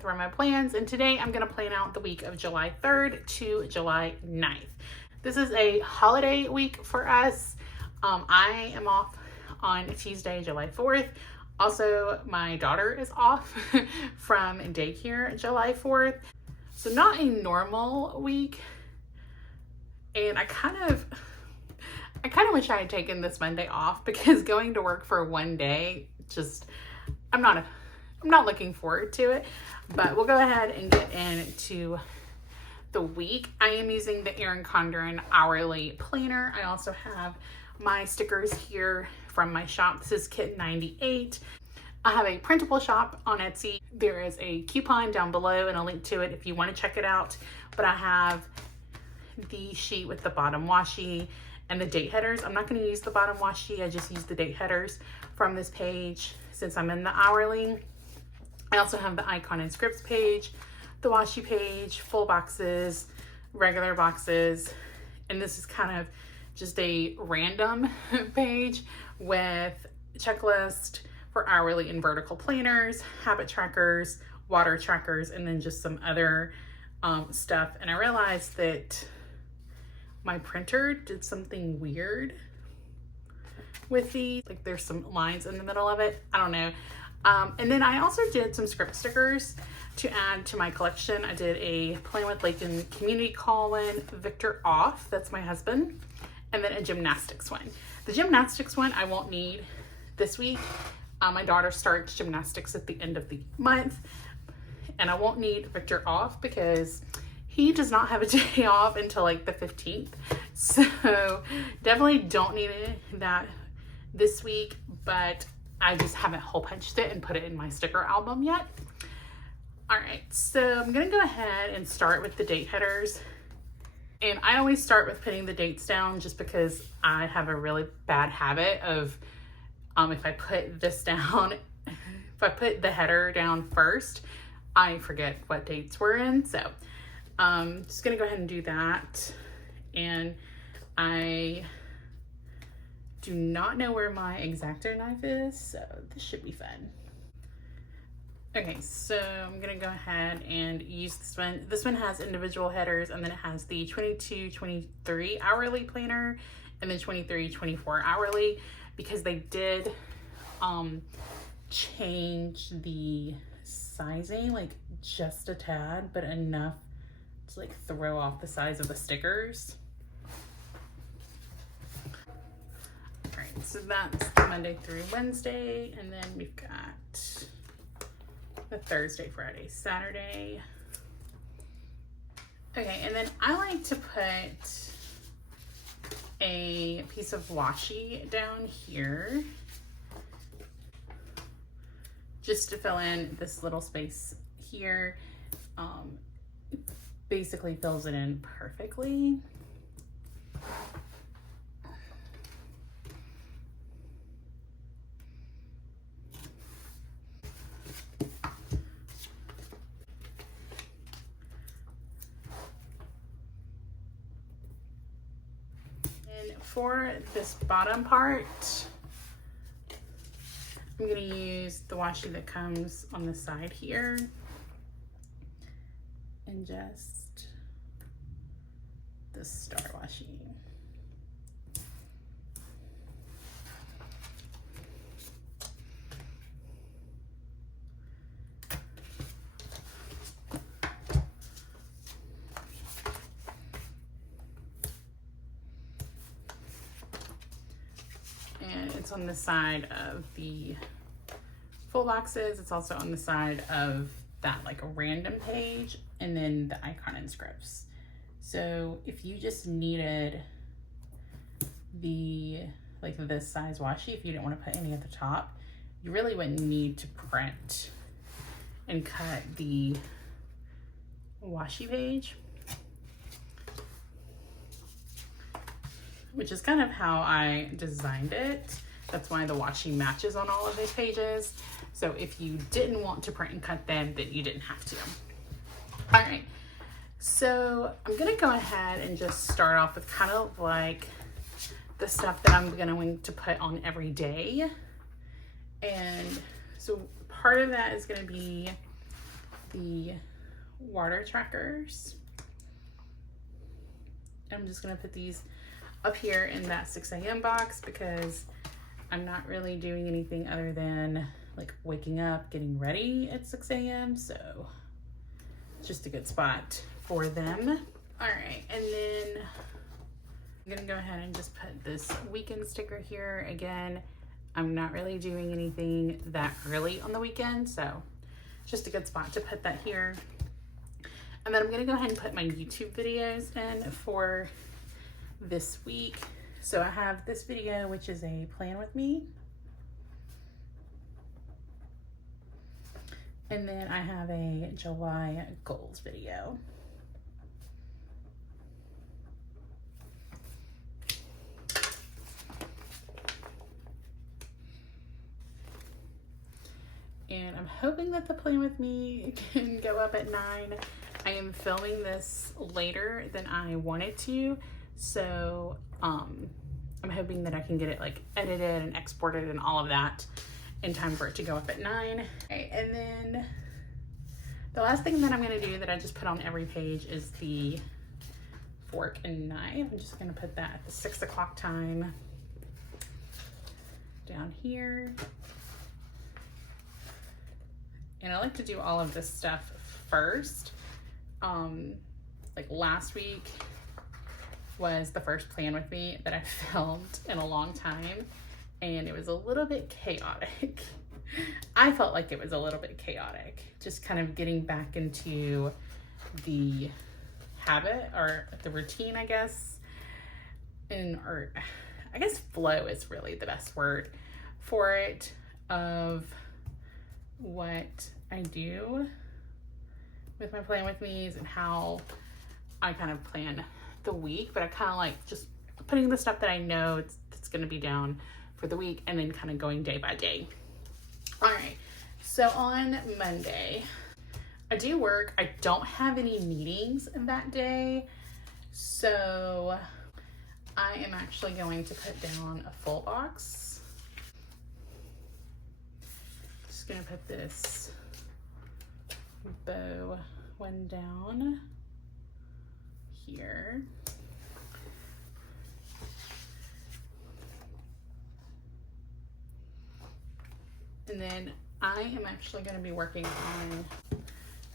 with romoplans, and today I'm going to plan out the week of July 3rd to July 9th. This is a holiday week for us. I am off on Tuesday, July 4th. Also, my daughter is off from daycare July 4th. So not a normal week. And I kind of wish I had taken this Monday off, because going to work for one day, I'm not looking forward to it. But we'll go ahead and get into the week. I am using the Erin Condren hourly planner. I also have my stickers here from my shop. This is kit 98. I have a printable shop on Etsy. There is a coupon down below and a link to it if you want to check it out. But I have the sheet with the bottom washi and the date headers. I'm not going to use the bottom washi. I just use the date headers from this page since I'm in the hourly. I also have the icon and scripts page, the washi page, full boxes, regular boxes, and this is kind of just a random page with checklist for hourly and vertical planners, habit trackers, water trackers, and then just some other stuff. And I realized that my printer did something weird with these. Like there's some lines in the middle of it. I don't know. And then I also did some script stickers to add to my collection. I did a Playing with Lakin community call-in, Victor off, that's my husband, and then a gymnastics one. The gymnastics one I won't need this week. My daughter starts gymnastics at the end of the month, and I won't need Victor off because he does not have a day off until like the 15th. So definitely don't need that this week, but I just haven't hole punched it and put it in my sticker album yet. All right, so I'm gonna go ahead and start with the date headers. And I always start with putting the dates down just because I have a really bad habit of, if I put this down, if I put the header down first, I forget what dates we're in. So just gonna go ahead and do that. And I do not know where my X-Acto knife is, so this should be fun. Okay, so I'm gonna go ahead and use this one. This one has individual headers, and then it has the 22-23 hourly planner and the 23-24 hourly, because they did change the sizing like just a tad, but enough to like throw off the size of the stickers. All right, so that's Monday through Wednesday, and then we've got the Thursday, Friday, Saturday. Okay, and then I like to put a piece of washi down here just to fill in this little space here. Basically fills it in perfectly. For this bottom part, I'm going to use the washi that comes on the side here and just the star washi. It's on the side of the full boxes. It's also on the side of that like a random page, and then the icon and scripts. So if you just needed the like this size washi, if you didn't want to put any at the top, you really wouldn't need to print and cut the washi page, which is kind of how I designed it. That's why the washi matches on all of these pages. So if you didn't want to print and cut them, then you didn't have to. All right, so I'm gonna go ahead and just start off with kind of like the stuff that I'm going to put on every day. And so part of that is gonna be the water trackers. I'm just gonna put these up here in that 6 a.m. box because I'm not really doing anything other than like waking up, getting ready at 6 a.m. So it's just a good spot for them. All right, and then I'm gonna go ahead and just put this weekend sticker here. Again, I'm not really doing anything that early on the weekend, so just a good spot to put that here. And then I'm gonna go ahead and put my YouTube videos in for this week. So I have this video, which is a plan with me. And then I have a July goals video. And I'm hoping that the plan with me can go up at 9. I am filming this later than I wanted to, so I'm hoping that I can get it like edited and exported and all of that in time for it to go up at 9. Okay, and then the last thing that I'm gonna do that I just put on every page is the fork and knife. I'm just gonna put that at the 6 o'clock time down here. And I like to do all of this stuff first. Like last week was the first plan with me that I filmed in a long time, and it was a little bit chaotic. I felt like it was a little bit chaotic, just kind of getting back into the habit or the routine, I guess. Or I guess flow is really the best word for it, of what I do with my plan with me's and how I kind of plan the week. But I kind of like just putting the stuff that I know it's going to be down for the week and then kind of going day by day. All right, so on Monday I do work. I don't have any meetings that day, so I am actually going to put down a full box. Just gonna put this bow one down here. And then I am actually going to be working on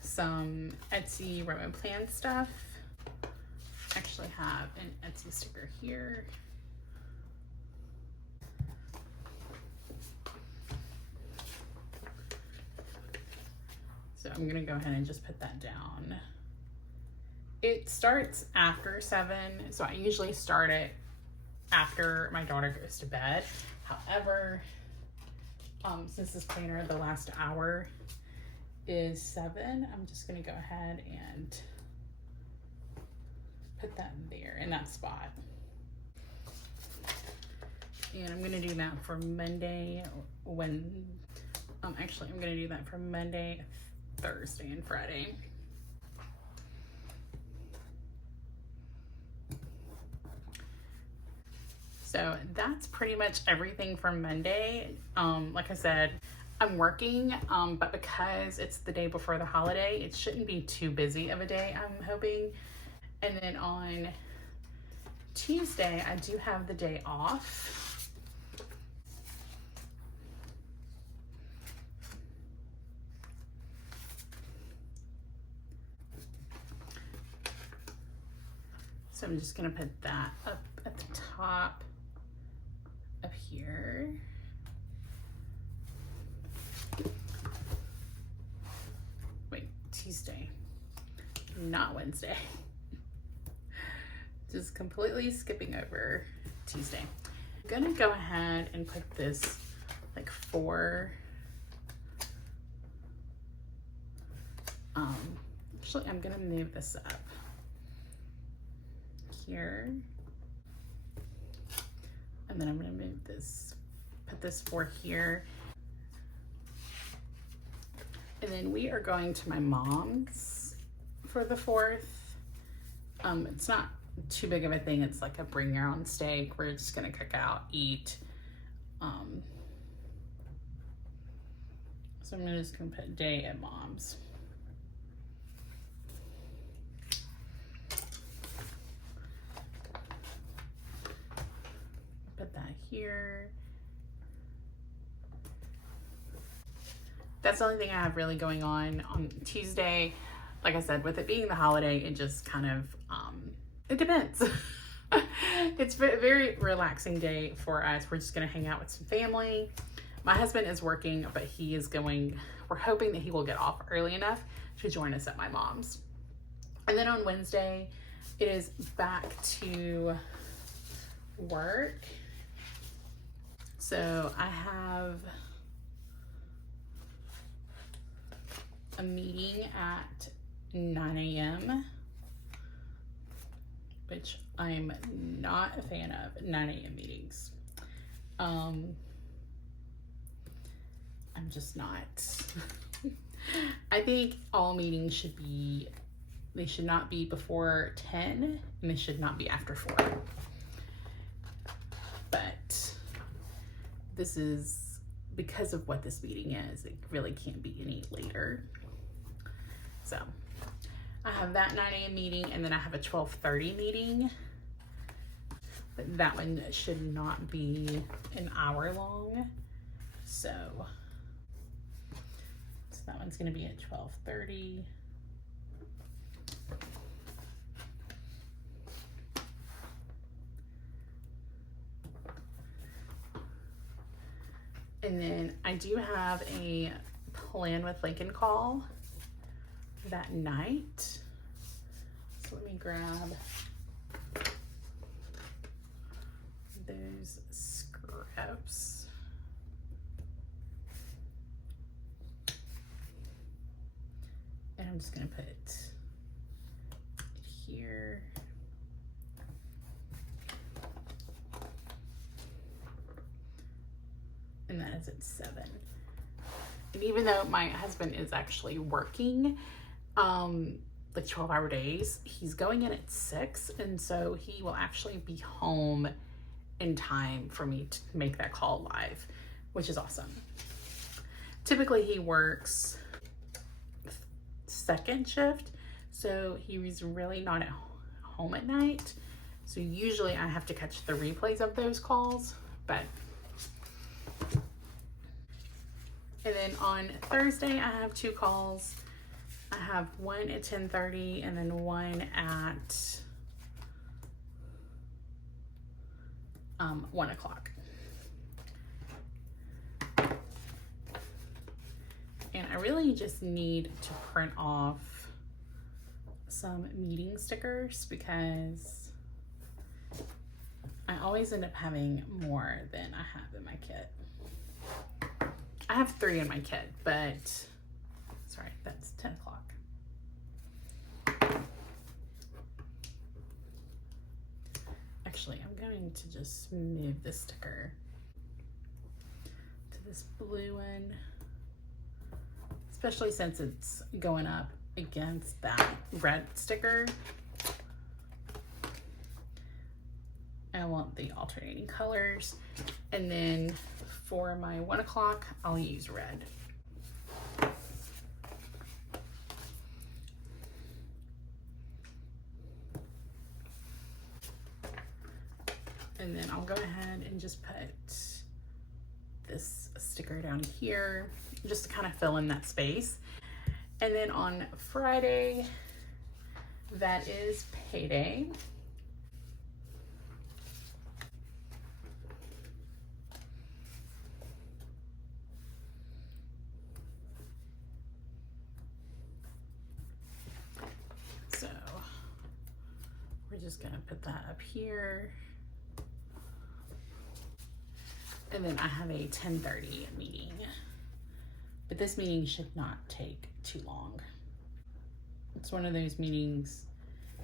some Etsy RomoPlan stuff. I actually have an Etsy sticker here. So I'm going to go ahead and just put that down. It starts after 7, so I usually start it after my daughter goes to bed. However, since this planner, the last hour is 7, I'm just gonna go ahead and put that there in that spot. And I'm gonna do that for Monday actually I'm gonna do that for Monday, Thursday, and Friday. So that's pretty much everything for Monday. Like I said, I'm working, but because it's the day before the holiday, it shouldn't be too busy of a day, I'm hoping. And then on Tuesday, I do have the day off. So I'm just gonna put that up at the top up here. Wait, Tuesday, not Wednesday. Just completely skipping over Tuesday. I'm gonna go ahead and put this like 4. Actually, I'm gonna move this up here. And then I'm gonna move this, put this 4 here. And then we are going to my mom's for the 4th. It's not too big of a thing. It's like a bring your own steak. We're just gonna cook out, eat. So I'm just gonna put day at mom's. that's the only thing I have really going on Tuesday. Like I said, with it being the holiday, it just kind of, it depends. It's a very relaxing day for us. We're just going to hang out with some family. My husband is working, but we're hoping that he will get off early enough to join us at my mom's. And then on Wednesday, it is back to work. So I have a meeting at 9 a.m., which I'm not a fan of 9 a.m. meetings. I'm just not. I think all meetings they should not be before 10 and they should not be after 4. But this is because of what this meeting is, it really can't be any later. So I have that 9 a.m. meeting, and then I have a 12:30 meeting. But that one should not be an hour long. So that one's going to be at 12:30. And then I do have a Plan with Lincoln call that night. So let me grab those scraps. And I'm just gonna put it here. And that is at 7. And even though my husband is actually working like 12-hour days, he's going in at 6, and so he will actually be home in time for me to make that call live, which is awesome. Typically he works second shift, so he's really not at home at night. So usually I have to catch the replays of those calls, but. And then on Thursday, I have 2 calls. I have one at 10:30 and then one at 1 o'clock. And I really just need to print off some meeting stickers because I always end up having more than I have in my kit. I have 3 in my kit, but sorry, that's 10 o'clock. Actually, I'm going to just move this sticker to this blue one, especially since it's going up against that red sticker. I want the alternating colors. And then for my 1 o'clock, I'll use red. And then I'll go ahead and just put this sticker down here just to kind of fill in that space. And then on Friday, that is payday. So we're just gonna put that up here. And then I have a 10:30 meeting, but this meeting should not take too long. It's one of those meetings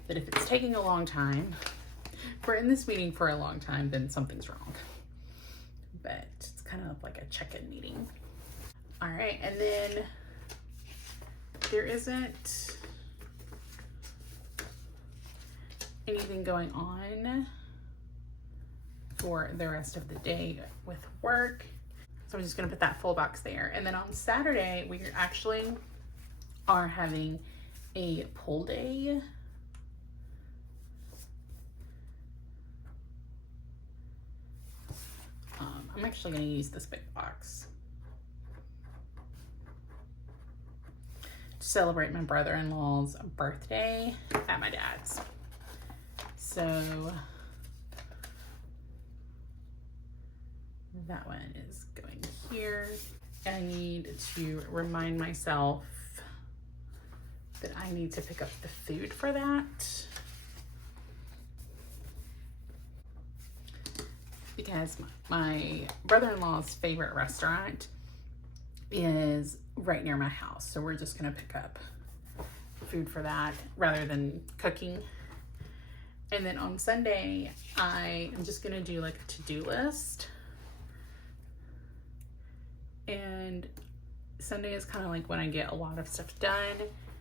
that if it's taking a long time, if we're in this meeting for a long time, then something's wrong. But it's kind of like a check-in meeting. All right, and then there isn't anything going on for the rest of the day with work. So I'm just gonna put that full box there. And then on Saturday, we actually are having a pull day. I'm actually gonna use this big box. celebrate my brother-in-law's birthday at my dad's. So that one is going here. I need to remind myself that I need to pick up the food for that, because my brother-in-law's favorite restaurant is right near my house. So we're just gonna pick up food for that rather than cooking. And then on Sunday, I am just gonna do like a to-do list. And Sunday is kind of like when I get a lot of stuff done.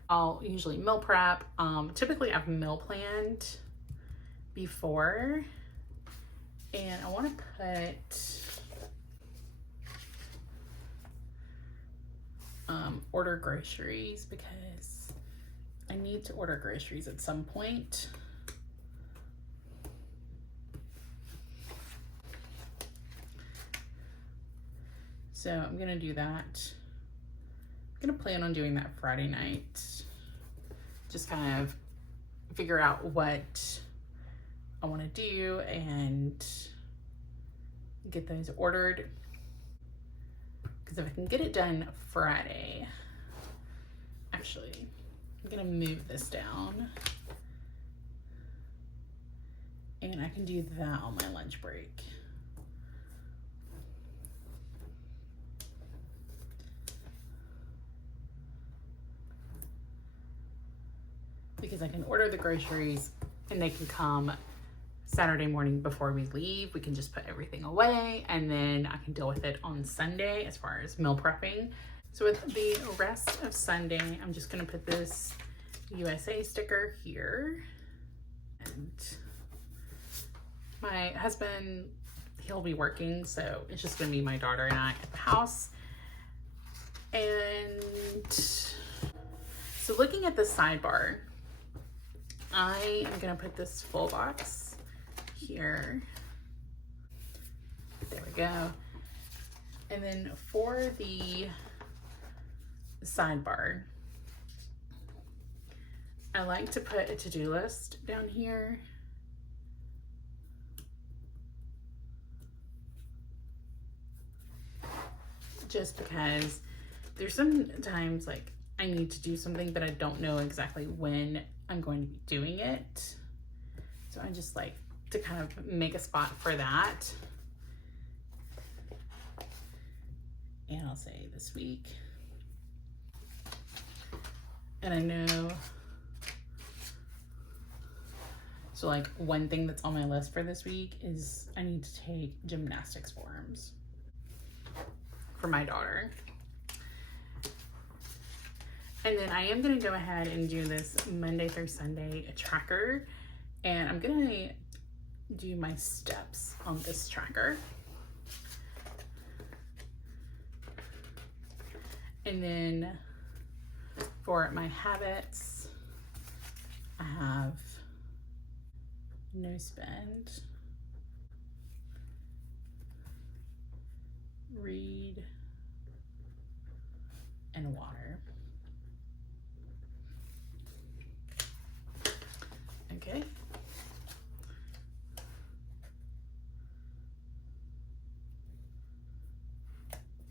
I'll usually meal prep. Typically I've meal planned before, and I want to put order groceries, because I need to order groceries at some point. So I'm gonna do that. I'm gonna plan on doing that Friday night. Just kind of figure out what I want to do and get those ordered. Because if I can get it done Friday, actually, I'm gonna move this down, and I can do that on my lunch break. Because I can order the groceries and they can come Saturday morning before we leave. We can just put everything away, and then I can deal with it on Sunday as far as meal prepping. So with the rest of Sunday, I'm just gonna put this USA sticker here. And my husband, he'll be working, so it's just gonna be my daughter and I at the house. And so looking at the sidebar, I am gonna put this full box here. There we go. And then for the sidebar, I like to put a to-do list down here. Just because there's sometimes like I need to do something, but I don't know exactly when I'm going to be doing it. So I just like to kind of make a spot for that. And I'll say this week. And I know, so like one thing that's on my list for this week is I need to take gymnastics forms for my daughter. And then I am gonna go ahead and do this Monday through Sunday tracker, and I'm gonna do my steps on this tracker. And then for my habits, I have no spend, read, and water. Okay.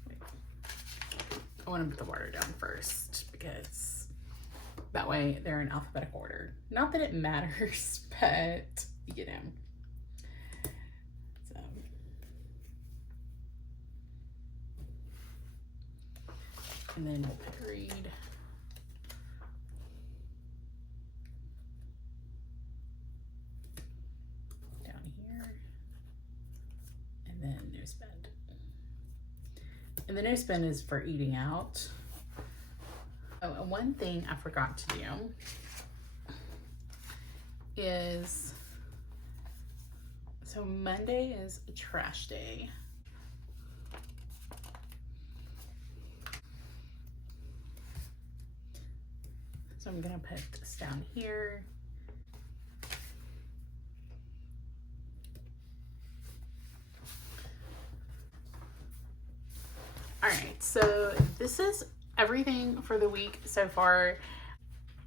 Wait. I want to put the water down first, because that way they're in alphabetical order. Not that it matters, but you know. So. And then we'll put read. And the no spend is for eating out. Oh, and one thing I forgot to do is, so Monday is trash day. So I'm gonna put this down here. All right, so this is everything for the week so far.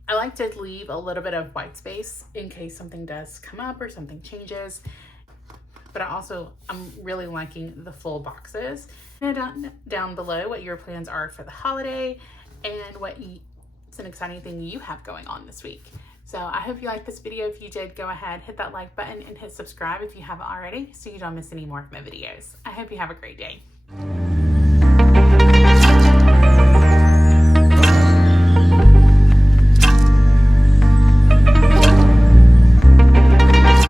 I like to leave a little bit of white space in case something does come up or something changes. But I'm really liking the full boxes. Down below what your plans are for the holiday and it's an exciting thing you have going on this week. So I hope you liked this video. If you did, go ahead, hit that like button and hit subscribe if you haven't already so you don't miss any more of my videos. I hope you have a great day.